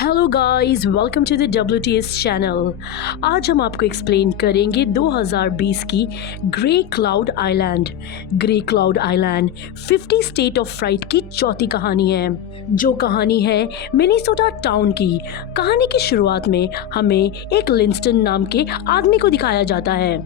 Hello guys, welcome to the WTS channel. आज हम आपको एक्सप्लेन करेंगे 2020 की grey cloud island. Grey cloud island 50 state of fright की चौथी कहानी है, जो कहानी है मिनेसोटा टाउन की। कहानी की शुरुआत में हमें एक लिंस्टन नाम के आदमी को दिखाया जाता है,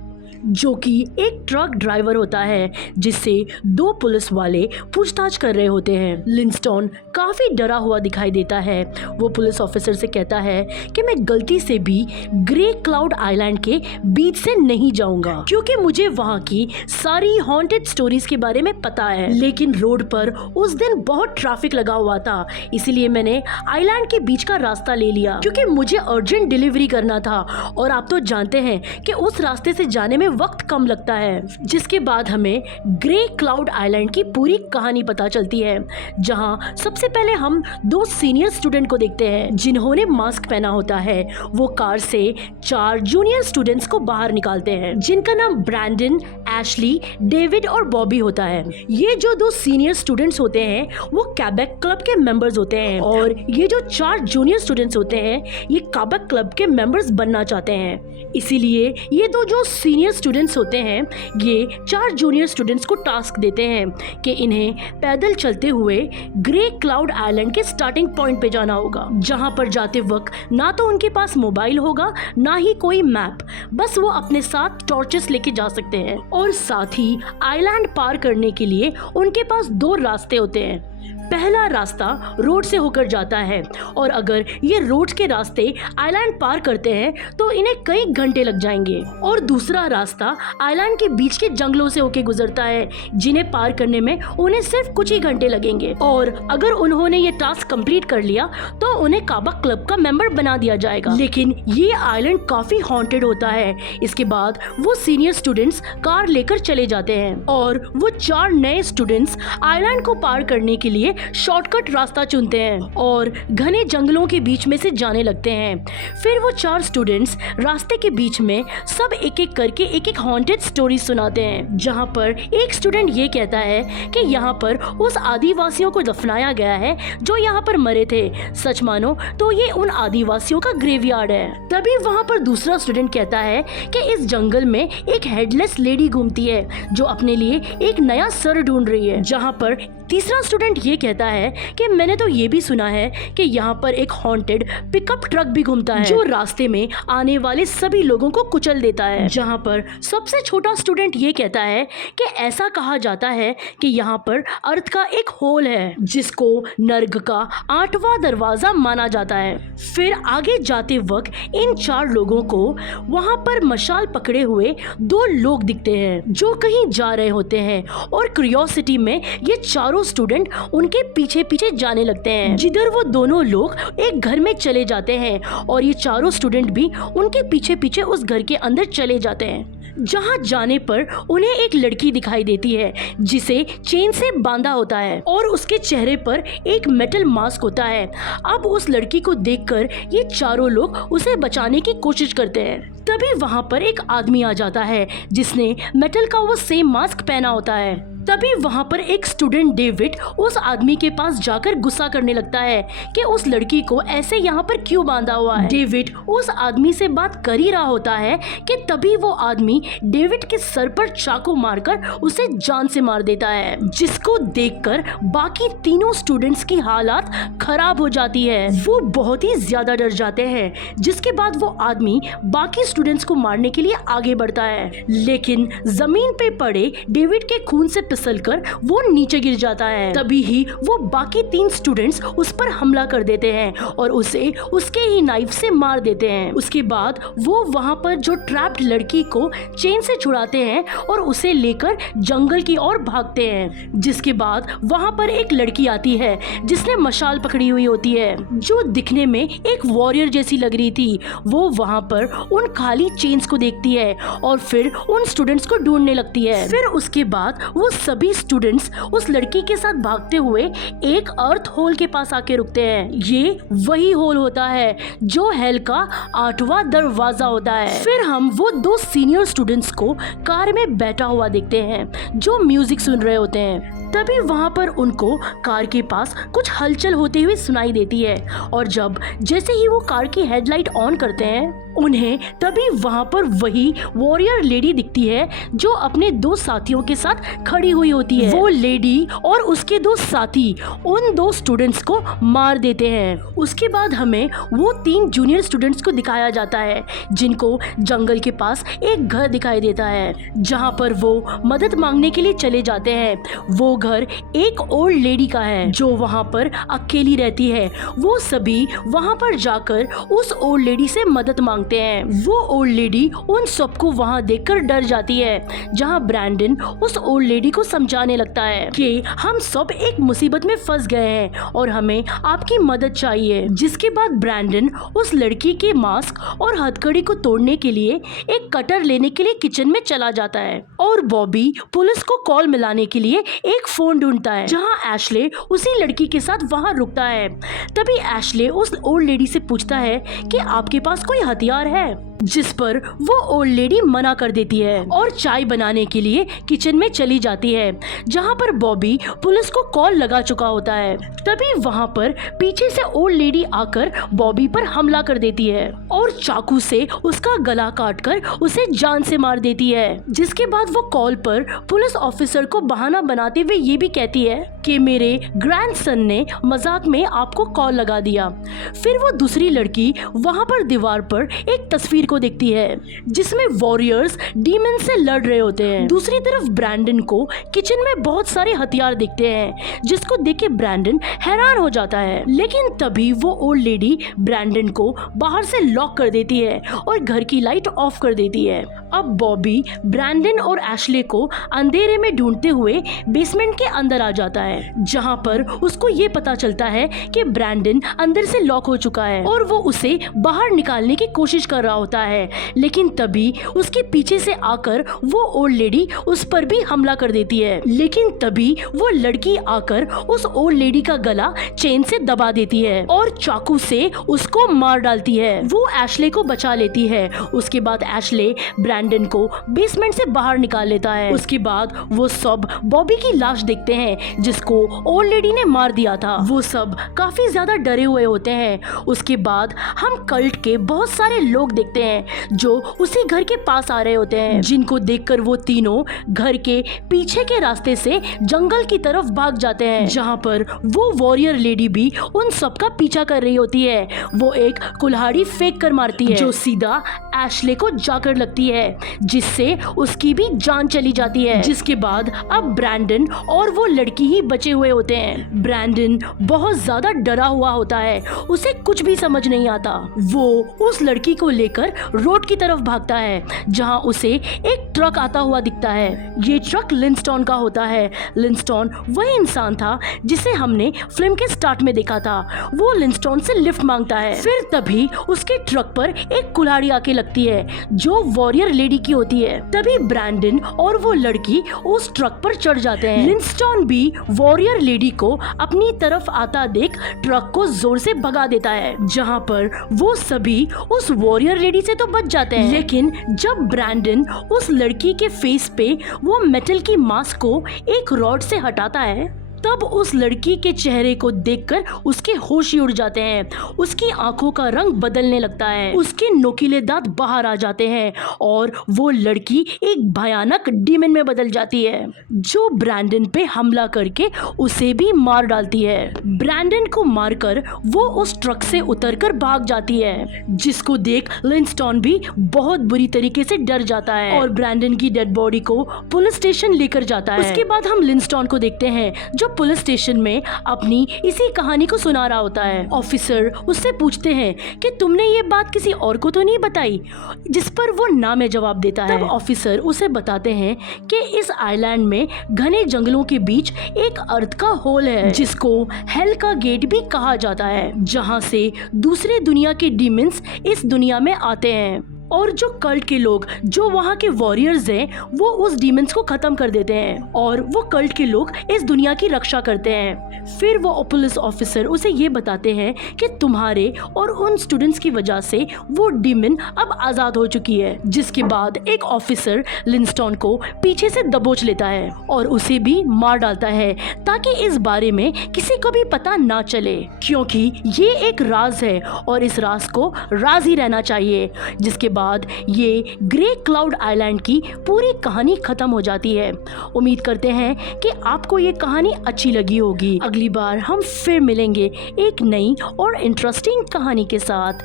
जो कि एक ट्रक ड्राइवर होता है, जिससे दो पुलिस वाले पूछताछ कर रहे होते हैं। लिंस्टन काफ़ी डरा हुआ दिखाई देता है। वो पुलिस ऑफिसर से कहता है कि मैं गलती से भी ग्रे क्लाउड आइलैंड के बीच से नहीं जाऊंगा, क्योंकि मुझे वहाँ की सारी हॉन्टेड स्टोरीज के बारे में पता है। लेकिन रोड पर उस दिन बहुत ट्रैफिक लगा हुआ था, इसीलिए मैंने आइलैंड के बीच का रास्ता ले लिया, क्योंकि मुझे अर्जेंट डिलीवरी करना था। और आप तो जानते हैं कि उस रास्ते से जाने में वक्त कम लगता है। जिसके बाद हमें ग्रे क्लाउड आइलैंड की पूरी कहानी पता चलती है, जहां सबसे पहले हम दो सीनियर स्टूडेंट को देखते हैं, जिन्होंने मास्क पहना होता है। वो कार से 4 जूनियर स्टूडेंट्स को बाहर निकालते हैं, जिनका नाम ब्रैंडन, एशली, डेविड और बॉबी होता है। ये जो दो सीनियर स्टूडेंट्स होते हैं वो कैबेक क्लब के मेंबर्स होते हैं, और ये जो 4 जूनियर स्टूडेंट्स होते हैं ये कैबेक क्लब के मेंबर्स बनना चाहते हैं। इसीलिए ये दो जो सीनियर स्टूडेंट्स होते हैं ये 4 जूनियर स्टूडेंट्स को टास्क देते हैं कि इन्हें पैदल चलते हुए ग्रे क्लाउड आइलैंड के स्टार्टिंग पॉइंट पे जाना होगा, जहां पर जाते वक्त ना तो उनके पास मोबाइल होगा ना ही कोई मैप, बस वो अपने साथ टॉर्चेस लेके जा सकते हैं। और साथ ही आइलैंड पार करने के लिए उनके पास 2 रास्ते होते हैं। पहला रास्ता रोड से होकर जाता है, और अगर ये रोड के रास्ते आइलैंड पार करते हैं तो इन्हें कई घंटे लग जाएंगे। और दूसरा रास्ता आइलैंड के बीच के जंगलों से होकर गुजरता है, जिन्हें पार करने में उन्हें सिर्फ कुछ ही घंटे लगेंगे। और अगर उन्होंने ये टास्क कंप्लीट कर लिया तो उन्हें कैबेक क्लब का मेंबर बना दिया जाएगा। लेकिन ये आइलैंड काफी हॉन्टेड होता है। इसके बाद वो सीनियर स्टूडेंट्स कार लेकर चले जाते हैं, और वो 4 नए स्टूडेंट्स आइलैंड को पार करने के लिए शॉर्टकट रास्ता चुनते हैं और घने जंगलों के बीच में से जाने लगते हैं। फिर वो 4 स्टूडेंट्स रास्ते के बीच में सब एक एक करके एक हॉन्टेड स्टोरी सुनाते हैं, जहां पर एक स्टूडेंट ये कहता है कि यहाँ पर उस आदिवासियों को दफनाया गया है जो यहाँ पर मरे थे। सच मानो तो ये उन आदिवासियों का ग्रेवयार्ड है। तभी वहाँ पर दूसरा स्टूडेंट कहता है कि इस जंगल में एक हेडलेस लेडी घूमती है, जो अपने लिए एक नया सर ढूंढ रही है। जहाँ पर तीसरा स्टूडेंट ये कहता है कि मैंने तो ये भी सुना है कि यहाँ पर एक हॉन्टेड पिकअप ट्रक भी घूमता है, जो रास्ते में आने वाले सभी लोगों को कुचल देता है। जहाँ पर सबसे छोटा स्टूडेंट ये कहता है कि ऐसा कहा जाता है कि यहाँ पर अर्थ का एक होल है, जिसको नर्क का 8वां दरवाजा माना जाता है। फिर आगे जाते वक्त इन 4 लोगों को वहाँ पर मशाल पकड़े हुए 2 लोग दिखते हैं, जो कहीं जा रहे होते हैं। और क्यूरियोसिटी में ये चारों स्टूडेंट उनके पीछे पीछे जाने लगते हैं, जिधर वो दोनों लोग एक घर में चले जाते हैं, और ये चारों स्टूडेंट भी उनके पीछे पीछे उस घर के अंदर चले जाते हैं। जहाँ जाने पर उन्हें एक लड़की दिखाई देती है, जिसे चेन से बांधा होता है, और उसके चेहरे पर एक मेटल मास्क होता है। अब उस लड़की को देखकर ये चारों लोग उसे बचाने की कोशिश करते हैं। तभी वहाँ पर एक आदमी आ जाता है, जिसने मेटल का वो सेम मास्क पहना होता है। तभी वहाँ पर एक स्टूडेंट डेविड उस आदमी के पास जाकर गुस्सा करने लगता है कि उस लड़की को ऐसे यहाँ पर क्यों बांधा हुआ है। डेविड उस आदमी से बात कर ही रहा होता है कि तभी वो आदमी डेविड के सर पर चाकू मारकर उसे जान से मार देता है, जिसको देखकर बाकी तीनों स्टूडेंट्स की हालत खराब हो जाती है। वो बहुत ही ज्यादा डर जाते हैं, जिसके बाद वो आदमी बाकी स्टूडेंट्स को मारने के लिए आगे बढ़ता है। लेकिन जमीन पे पड़े डेविड के खून से फिसलकर वो नीचे गिर जाता है। तभी ही वो बाकी 3 स्टूडेंट्स उस पर हमला कर देते हैं और उसे उसके ही नाइफ से मार देते हैं। उसके बाद वो वहाँ पर जो ट्रैप्ड लड़की को चेन से छुड़ाते हैं और उसे लेकर जंगल की ओर भागते हैं। जिसके बाद वहाँ पर एक लड़की आती है, जिसने मशाल पकड़ी हुई होती है, जो दिखने में एक वॉरियर जैसी लग रही थी। वो वहाँ पर उन खाली चेन्स को देखती है और फिर उन स्टूडेंट्स को ढूंढने लगती है। फिर उसके बाद वो सभी स्टूडेंट्स उस लड़की के साथ भागते हुए एक अर्थ होल के पास आके रुकते हैं। ये वही होल होता है जो हेल का 8वां दरवाजा होता है। फिर हम वो 2 सीनियर स्टूडेंट्स को कार में बैठा हुआ देखते हैं, जो म्यूजिक सुन रहे होते हैं। तभी वहाँ पर उनको कार के पास कुछ हलचल होते हुए सुनाई देती है और जैसे ही वो कार की हेडलाइट ऑन करते हैं उन्हें तभी वहाँ पर वही वॉरियर लेडी दिखती है जो अपने दो साथियों के साथ खड़ी हुई होती है। वो लेडी और उसके दो साथी उन दो स्टूडेंट्स को मार देते हैं। उसके बाद हमें वो 3 जूनियर स्टूडेंट्स को दिखाया जाता है जिनको जंगल के पास एक घर दिखाई देता है जहाँ पर वो मदद मांगने के लिए चले जाते हैं। वो घर एक ओल्ड लेडी का है जो वहाँ पर अकेली रहती है। वो सभी वहाँ पर जाकर उस ओल्ड लेडी से मदद मांगते हैं। वो ओल्ड लेडी उन सबको वहाँ देखकर डर जाती है जहाँ ब्रैंडन उस ओल्ड लेडी को समझाने लगता है कि हम सब एक मुसीबत में फंस गए हैं और हमें आपकी मदद चाहिए। जिसके बाद ब्रैंडन उस लड़की के मास्क और हथकड़ी को तोड़ने के लिए एक कटर लेने के लिए किचन में चला जाता है और बॉबी पुलिस को कॉल मिलाने के लिए एक फोन ढूंढता है जहाँ एशले उसी लड़की के साथ वहाँ रुकता है। तभी एशले उस ओल्ड लेडी से पूछता है कि आपके पास कोई हथियार है, जिस पर वो ओल्ड लेडी मना कर देती है और चाय बनाने के लिए किचन में चली जाती है जहां पर बॉबी पुलिस को कॉल लगा चुका होता है। तभी वहां पर पीछे से ओल्ड लेडी आकर बॉबी पर हमला कर देती है और चाकू से उसका गला काटकर उसे जान से मार देती है। जिसके बाद वो कॉल पर पुलिस ऑफिसर को बहाना बनाते हुए ये भी कहती है कि मेरे ग्रैंडसन ने मजाक में आपको कॉल लगा दिया। फिर वो दूसरी लड़की वहां पर दीवार पर एक तस्वीर को देखती है जिसमें वॉरियर्स डीमन से लड़ रहे होते हैं। दूसरी तरफ ब्रैंडन को किचन में बहुत सारे हथियार दिखते हैं जिसको देख के ब्रैंडन हैरान हो जाता है। लेकिन तभी वो ओल्ड लेडी ब्रैंडन को बाहर से लॉक कर देती है और घर की लाइट ऑफ कर देती है। अब बॉबी ब्रैंडन और एशले को अंधेरे में ढूंढते हुए बेसमेंट के अंदर आ जाता है जहां पर उसको ये पता चलता है कि ब्रैंडन अंदर से लॉक हो चुका है और वो उसे बाहर निकालने की कोशिश कर रहा होता है। लेकिन तभी उसके पीछे से आकर वो ओल्ड लेडी उस पर भी हमला कर देती है। लेकिन तभी वो लड़की आकर उस ओल्ड लेडी का गला चेन से दबा देती है और चाकू से उसको मार डालती है। वो एशले को बचा लेती है। उसके बाद एशले ब्रैंडन को बेसमेंट से बाहर निकाल लेता है। उसके बाद वो सब बॉबी की लाश देखते हैं जिसको ओल्ड लेडी ने मार दिया था। वो सब काफी ज्यादा डरे हुए होते हैं। उसके बाद हम कल्ट के बहुत सारे लोग देखते हैं जो उसी घर के पास आ रहे होते हैं जिनको देखकर वो तीनों घर के पीछे के रास्ते से जंगल की तरफ भाग जाते हैं जहां पर वो वॉरियर लेडी भी उन सब का पीछा कर रही होती है। वो एक कुल्हाड़ी फेंक कर मारती है जो सीधा एशले को जाकर लगती है जिससे उसकी भी जान चली जाती है। जिसके बाद अब ब्रैंडन और वो लड़की ही बचे हुए होते हैं। ब्रैंडन बहुत ज्यादा डरा हुआ होता है, उसे कुछ भी समझ नहीं आता। वो उस लड़की को लेकर रोड की तरफ भागता है जहां उसे एक ट्रक आता हुआ दिखता है। ये ट्रक लिंस्टॉन का होता है। लिंस्टॉन वही इंसान था जिसे हमने फिल्म के स्टार्ट में देखा था। वो लिंस्टॉन से लिफ्ट मांगता है। फिर तभी उसके ट्रक पर एक कुल्हाड़ी आके लगती है जो वॉरियर लेडी की होती है। तभी ब्रैंडन और वो लड़की उस ट्रक पर चढ़ जाते हैं। लिंस्टॉन भी वॉरियर लेडी को अपनी तरफ आता देख ट्रक को जोर से भगा देता है जहां पर वो सभी उस वॉरियर लेडी से तो बच जाते हैं। लेकिन जब ब्रैंडन उस लड़की के फेस पे वो मेटल की मास्क को एक रॉड से हटाता है तब उस लड़की के चेहरे को देखकर उसके होश ही उड़ जाते हैं। उसकी आंखों का रंग बदलने लगता है, उसके नोकीले दांत बाहर आ जाते हैं और वो लड़की एक भयानक डीमन में बदल जाती है जो ब्रैंडन पे हमला करके उसे भी मार डालती है। ब्रैंडन को मारकर वो उस ट्रक से उतरकर भाग जाती है जिसको देख लिंस्टॉन भी बहुत बुरी तरीके से डर जाता है और ब्रैंडन की डेड बॉडी को पुलिस स्टेशन लेकर जाता है। उसके बाद हम लिंस्टॉन को देखते हैं जो पुलिस स्टेशन में अपनी इसी कहानी को सुना रहा होता है। ऑफिसर उससे पूछते हैं कि तुमने ये बात किसी और को तो नहीं बताई, जिस पर वो ना में जवाब देता है। तब ऑफिसर उसे बताते हैं कि इस आइलैंड में घने जंगलों के बीच एक अर्थ का होल है जिसको हेल का गेट भी कहा जाता है जहां से दूसरे दुनिया के डीमंस इस दुनिया में आते हैं और जो कल्ट के लोग, जो वहाँ के वॉरियर्स हैं, वो उस डीमंस को खत्म कर देते हैं और वो कल्ट के लोग इस दुनिया की रक्षा करते हैं। फिर वो पुलिस ऑफिसर उसे ये बताते हैं कि तुम्हारे और उन स्टूडेंट्स की वजह से वो डीमन अब आजाद हो चुकी है। जिसके बाद एक ऑफिसर लिंस्टन को पीछे से दबोच लेता है और उसे भी मार डालता है ताकि इस बारे में किसी को भी पता ना चले, क्योंकि ये एक राज है और इस राज को राज ही रहना चाहिए। जिसके बाद ये ग्रे क्लाउड आइलैंड की पूरी कहानी खत्म हो जाती है। उम्मीद करते हैं कि आपको ये कहानी अच्छी लगी होगी। अगली बार हम फिर मिलेंगे एक नई और इंटरेस्टिंग कहानी के साथ।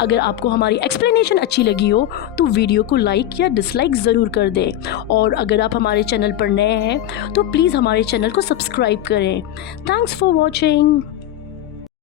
अगर आपको हमारी एक्सप्लेनेशन अच्छी लगी हो तो वीडियो को लाइक या डिसलाइक ज़रूर कर दें, और अगर आप हमारे चैनल पर नए हैं तो प्लीज़ हमारे चैनल को सब्सक्राइब करें। Thanks for watching.